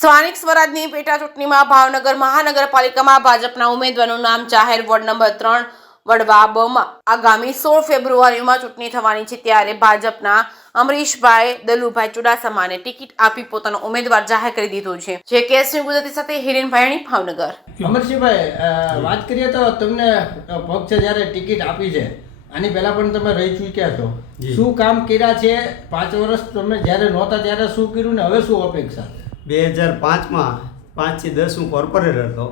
સ્થાનિક સ્વરાજની પેટા ચૂંટણીમાં ભાવનગર મહાનગરપાલિકામાં ભાજપના ઉમેદવારનું નામ જાહેર. વોર્ડ નંબર 3 વડવા બમાં આગામી 16 ફેબ્રુઆરીમાં ચૂંટણી થવાની છે, ત્યારે ભાજપના અમરીશભાઈ દલુભાઈ ચુડાસમાને ટિકિટ આપી પોતાનો ઉમેદવાર જાહેર કરી દીધો છે. જે કેસની ગુજરાતી સાથે હિરેન ભાયણી, ભાવનગર. અમરસિંહભાઈ, વાત કરીએ તો તમને પક્ષે જ્યારે ટિકિટ આપી છે, આની પહેલા પણ તમે રહી ચૂક્યા છો, શું કામ કર્યા છે? 5 વર્ષ તમે જ્યારે નહોતા ત્યારે શું કર્યું ને હવે શું અપેક્ષા છે? 2005માં 5 થી 10 હું કોર્પોરેટર હતો,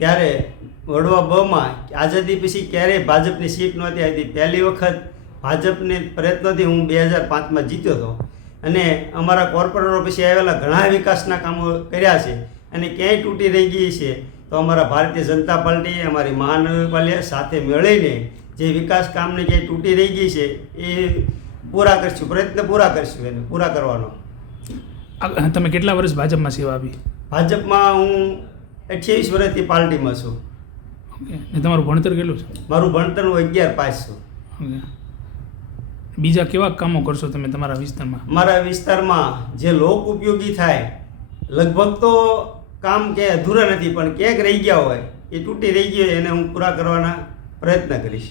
ત્યારે વડવા બમાં આઝાદી પછી ક્યારેય ભાજપની સીટ નહોતી આવી. પહેલી વખત ભાજપની પ્રયત્નોથી હું 2005માં જીત્યો હતો અને અમારા કોર્પોરેટરો પછી આવેલા ઘણા વિકાસના કામો કર્યા છે અને ક્યાંય તૂટી રહી ગઈ છે તો અમારા ભારતીય જનતા પાર્ટી, અમારી મહાનગરપાલિકા સાથે મળીને જે વિકાસ કામને ક્યાંય તૂટી રહી ગઈ છે એ પૂરા કરશું, પ્રયત્ન પૂરા કરશું, એને પૂરા કરવાનો. તમે કેટલા વર્ષ ભાજપમાં સેવા આપી? ભાજપમાં હું 28 વર્ષથી પાર્ટીમાં છું. ઓકે. ને તમારું ભણતર કેટલું છે? મારું ભણતર હું 11 પાસ છું. ઓકે. બીજા કેવા કામો કરશો તમે તમારા વિસ્તારમાં? મારા વિસ્તારમાં જે લોક ઉપયોગી થાય, લગભગ તો કામ કે અધૂરા નથી, પણ ક્યાંક રહી ગયા હોય, એ તૂટી રહી ગયો એને હું પૂરા કરવાના પ્રયત્ન કરીશ.